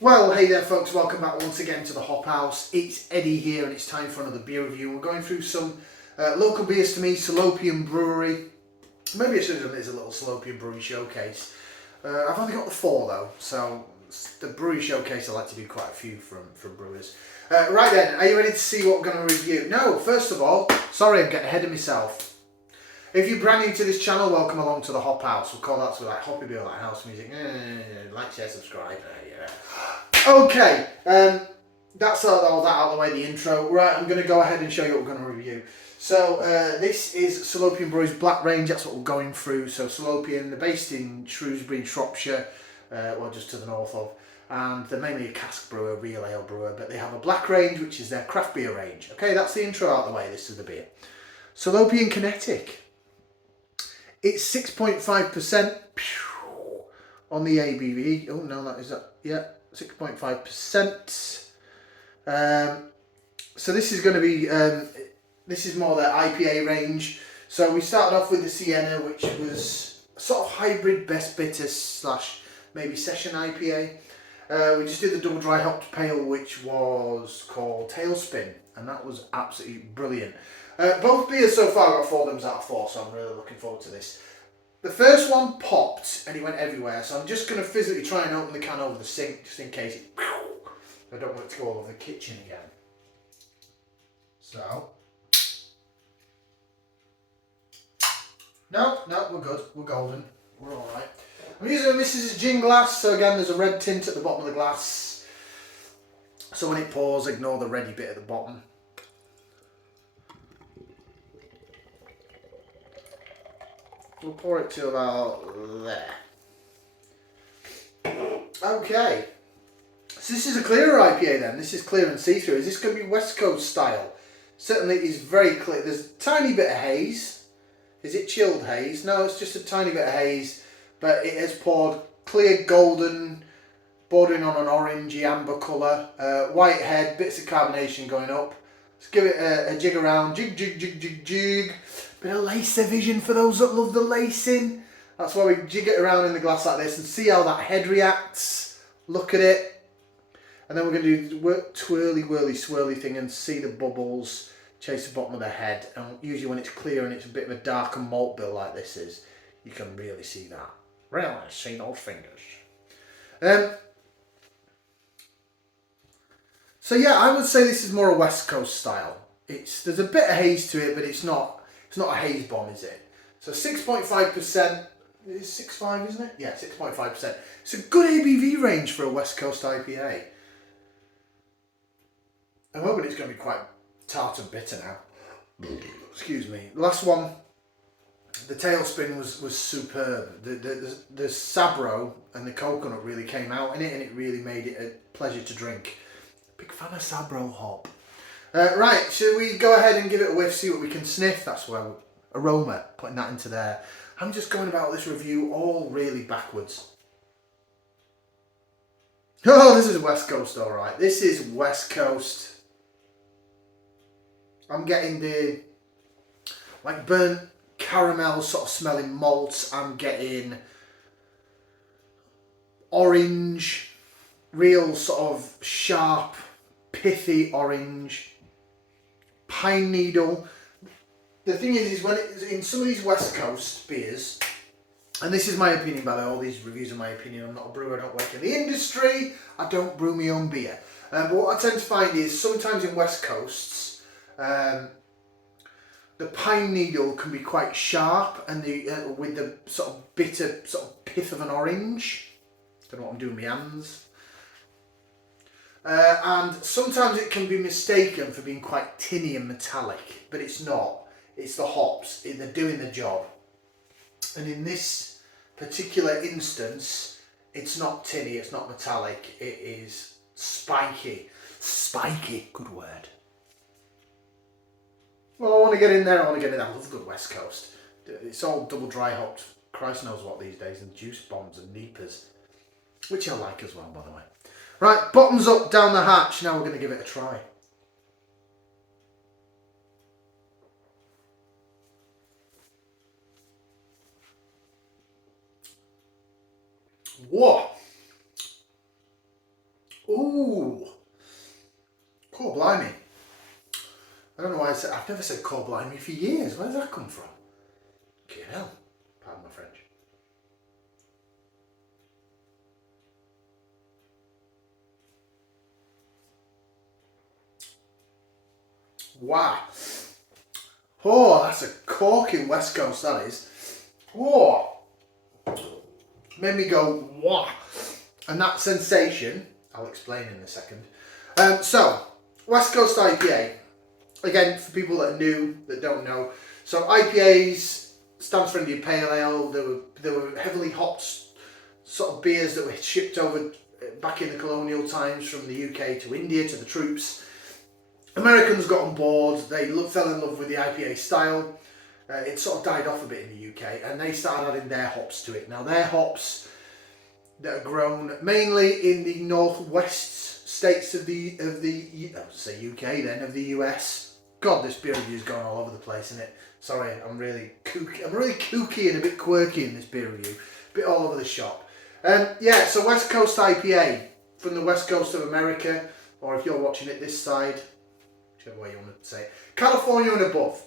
Well, hey there folks, welcome back once again to the Hop House. It's Eddie here and it's time for another beer review. We're going through some local beers to me, Salopian Brewery. Maybe I should have done it as a little Salopian Brewery showcase. I've only got the 4 though, so the brewery showcase I like to do quite a few from brewers. Right then, are you ready to see what we're going to review? No, first of all, sorry I'm getting ahead of myself. If you're brand new to this channel, welcome along to the Hop House. We'll call that sort of like hoppy beer, like house music. Like, share, subscribe. Yeah. Okay, that's all that out of the way, the intro. Right, I'm going to go ahead and show you what we're going to review. So this is Salopian Brewery's Black Range. That's what we're going through. So Salopian, they're based in Shrewsbury, in Shropshire, well, just to the north of. And they're mainly a cask brewer, real ale brewer, but they have a Black Range, which is their craft beer range. Okay, that's the intro out of the way. This is the beer. Salopian Kinetic. It's 6.5% on the ABV. Oh no, that is that. Yeah, 6.5%. So this is going to be this is more their IPA range. So we started off with the Sienna, which was sort of hybrid best bitter slash maybe session IPA. We just did the double dry hopped pale, which was called Tailspin, and that was absolutely brilliant. Both beers so far got 4 thumbs out of 4, so I'm really looking forward to this. The first one popped and it went everywhere, so I'm just going to physically try and open the can over the sink just in case I don't want it to go all over the kitchen again. So, no, we're good, we're golden, we're alright. I'm using a Mrs. Gin glass, so again there's a red tint at the bottom of the glass, so when it pours, ignore the reddy bit at the bottom. We'll pour it to about there. Okay. So this is a clearer IPA then. This is clear and see-through. Is this going to be West Coast style? Certainly it is very clear. There's a tiny bit of haze. Is it chilled haze? No, it's just a tiny bit of haze. But it has poured clear golden, bordering on an orangey amber colour. White head, bits of carbonation going up. Let's give it a jig around. Jig, jig, jig, jig, jig. Bit of lace division for those that love the lacing. That's why we jig it around in the glass like this and see how that head reacts. Look at it. And then we're going to do the twirly, whirly, swirly thing and see the bubbles chase the bottom of the head. And usually when it's clear and it's a bit of a darker malt bill like this is, you can really see that. Really see those fingers. So yeah, I would say this is more a West Coast style. There's a bit of haze to it, but it's not a haze bomb, is it? So 6.5%, it's 6.5, isn't it? Yeah, 6.5%. It's a good ABV range for a West Coast IPA. I'm hoping it's going to be quite tart and bitter now. Excuse me. The last one, the Tailspin was superb. The Sabro and the coconut really came out in it, and it really made it a pleasure to drink. Big fan of Sabro hop. Right, should we go ahead and give it a whiff, see what we can sniff? That's where aroma, putting that into there. I'm just going about this review all really backwards. Oh, this is West Coast, alright. This is West Coast. I'm getting the like burnt caramel sort of smelling malts. I'm getting orange, real sort of sharp, pithy orange. Pine needle. The thing is when it's in some of these West Coast beers, and this is my opinion by the way, all these reviews are my opinion, I'm not a brewer, I don't work in the industry, I don't brew my own beer. But what I tend to find is sometimes in West Coasts, the pine needle can be quite sharp and with the sort of bitter sort of pith of an orange. Don't know what I'm doing with my hands. And sometimes it can be mistaken for being quite tinny and metallic, but it's not. It's the hops, they're doing the job. And in this particular instance, it's not tinny, it's not metallic, it is spiky. Spiky, good word. Well, I want to get in there, I love good West Coast. It's all double dry hopped, Christ knows what these days, and juice bombs and neepers, which I like as well, by the way. Right, bottoms up down the hatch. Now we're going to give it a try. Whoa! Ooh, core blimey. I don't know why I've never said core blimey for years. Where does that come from? Okay, hell. Pardon my French. Wow. Oh, that's a corking West Coast, that is. Oh, made me go, wow. And that sensation, I'll explain in a second. So, West Coast IPA. Again, for people that are new, that don't know. So IPAs stands for Indian Pale Ale. They were heavily hopped sort of beers that were shipped over back in the colonial times from the UK to India to the troops. Americans got on board. They fell in love with the IPA style. It sort of died off a bit in the UK, and they started adding their hops to it. Now, their hops that are grown mainly in the northwest states of the UK then, of the US. God, this beer review's going all over the place, isn't it? Sorry, I'm really kooky and a bit quirky in this beer review. A bit all over the shop. Yeah, so West Coast IPA from the west coast of America, or if you're watching it this side, whichever way you want to say it, California and above.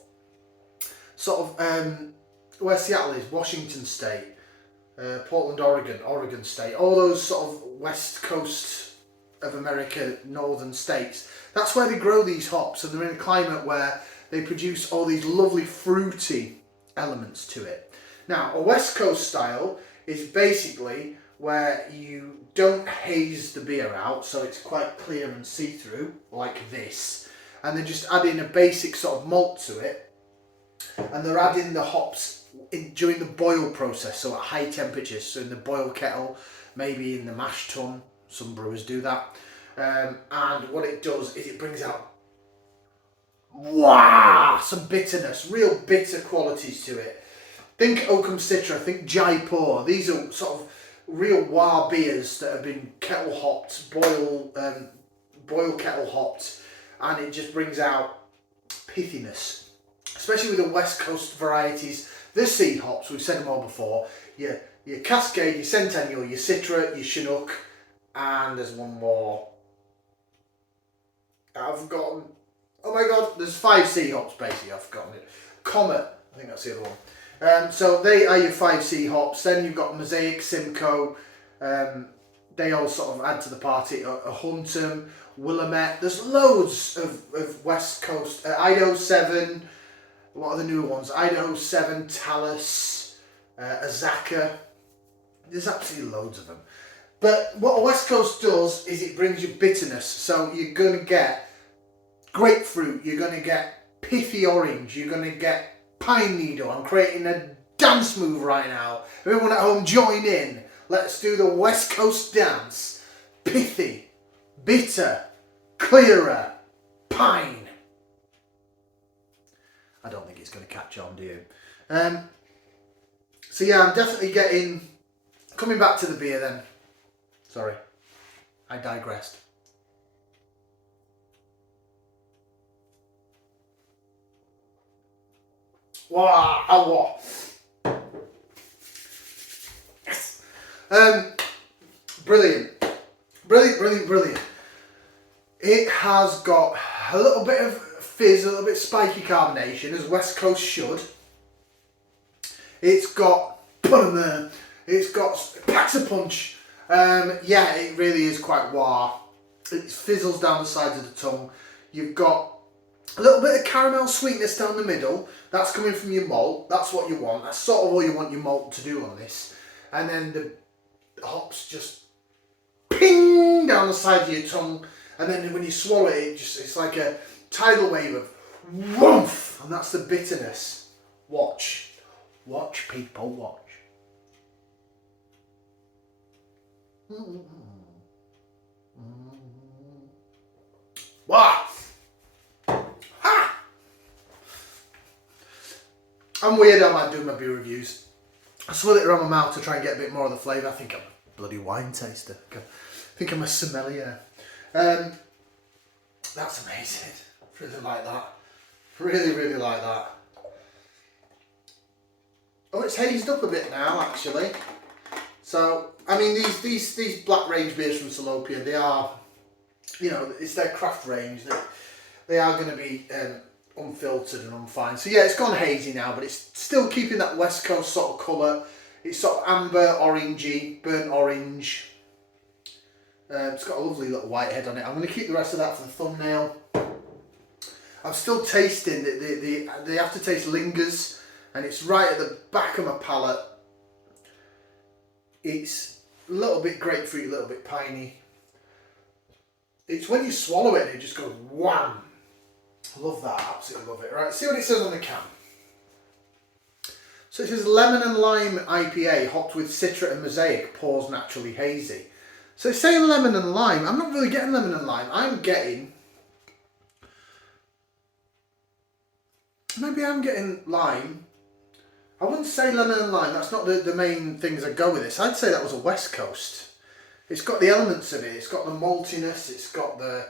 Sort of where Seattle is, Washington State, Portland, Oregon State, all those sort of west coast of America, northern states. That's where they grow these hops, and they're in a climate where they produce all these lovely fruity elements to it. Now, a West Coast style is basically where you don't haze the beer out, so it's quite clear and see-through, like this, and they're just adding a basic sort of malt to it, and they're adding the hops during the boil process, so at high temperatures, so in the boil kettle, maybe in the mash tun. Some brewers do that. And what it does is it brings out some bitterness, real bitter qualities to it. Think Oakham Citra, think Jaipur. These are sort of real beers that have been kettle hopped, boil kettle hopped, and it just brings out pithiness, especially with the West Coast varieties. The seed hops, we've said them all before. Your Cascade, your Centennial, your Citra, your Chinook, and there's one more. I've forgotten. Oh my god, there's 5 C hops basically, I've forgotten it. Comet, I think that's the other one. So they are your 5 C hops. Then you've got Mosaic, Simcoe. They all sort of add to the party. Huntum, Willamette. There's loads of West Coast. Idaho 7. What are the newer ones? Idaho 7, Talus, Azaka. There's absolutely loads of them. But what a West Coast does is it brings you bitterness. So you're going to get grapefruit, you're going to get pithy orange, you're going to get pine needle. I'm creating a dance move right now. Everyone at home join in. Let's do the West Coast dance. Pithy, bitter, clearer, pine. I don't think it's going to catch on, do you? So yeah, I'm definitely getting... Coming back to the beer then. Sorry, I digressed. Wow! Yes. Brilliant. It has got a little bit of fizz, a little bit spiky carbonation, as West Coast should. It's got packs a punch. Yeah, it really is quite wow. It fizzles down the sides of the tongue. You've got a little bit of caramel sweetness down the middle. That's coming from your malt. That's what you want. That's sort of all you want your malt to do on this. And then the hops just ping down the side of your tongue. And then when you swallow it, it's like a tidal wave of woof. And that's the bitterness. Watch. Watch, people, watch. Wow! Ha! I'm weird how I do my beer reviews. I swill it around my mouth to try and get a bit more of the flavour. I think I'm a bloody wine taster. I think I'm a sommelier. That's amazing. Really like that. Really like that. Oh, it's hazed up a bit now, actually. So, I mean, these Black Range beers from Salopian, they are you know, it's their craft range. They are going to be unfiltered and unfined. So yeah, it's gone hazy now, but it's still keeping that West Coast sort of colour. It's sort of amber, orangey, burnt orange. It's got a lovely little white head on it. I'm going to keep the rest of that for the thumbnail. I'm still tasting, the aftertaste lingers, and it's right at the back of my palate. It's a little bit grapefruit, a little bit piney. It's when you swallow it and it just goes wham. Love that, absolutely love it. Right, see what it says on the can. So it says lemon and lime IPA, hopped with citra and mosaic, pours naturally hazy. So it's saying lemon and lime. I'm not really getting lemon and lime. Maybe I'm getting lime. I wouldn't say lemon and lime. That's not the main things that go with this. I'd say that was a West Coast. It's got the elements of it. It's got the maltiness. It's got the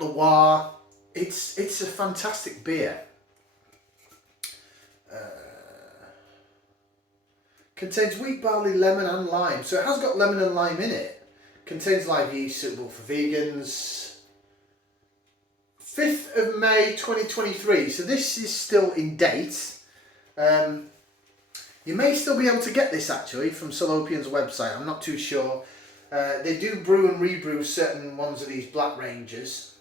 wah. It's a fantastic beer. Contains wheat, barley, lemon and lime. So it has got lemon and lime in it. Contains live yeast, suitable for vegans. 5th of May 2023. So this is still in date. You may still be able to get this actually from Salopian's website. I'm not too sure. They do brew and rebrew certain ones of these black ranges.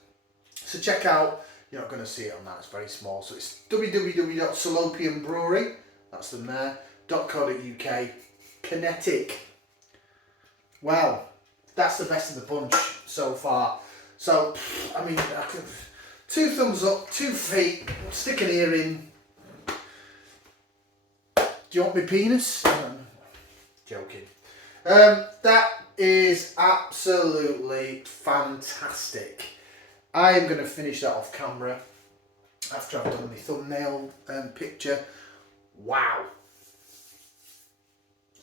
So check out, you're not going to see it on that, it's very small. So it's www.Salopian Brewery, that's them there, .co.uk, Kinetic. Well, that's the best of the bunch so far. So, I mean, 2 thumbs up, 2 feet, stick an ear in. Do you want my penis? Joking. That is absolutely fantastic. I am going to finish that off camera after I've done my thumbnail picture. Wow.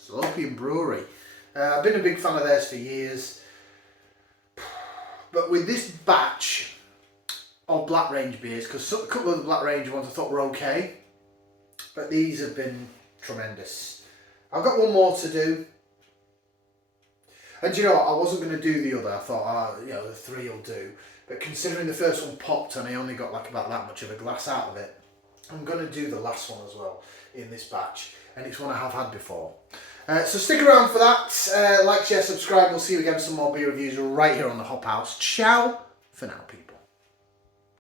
Salopian Brewery. I've been a big fan of theirs for years. But with this batch of Black Range beers, because a couple of the Black Range ones I thought were okay, but these have been tremendous. I've got one more to do. And you know what, I wasn't going to do the other. I thought, you know, the 3 will do. But considering the first one popped and I only got like about that much of a glass out of it, I'm going to do the last one as well in this batch. And it's one I have had before. So stick around for that. Like, share, subscribe. We'll see you again for some more beer reviews right here on the Hop House. Ciao for now, people.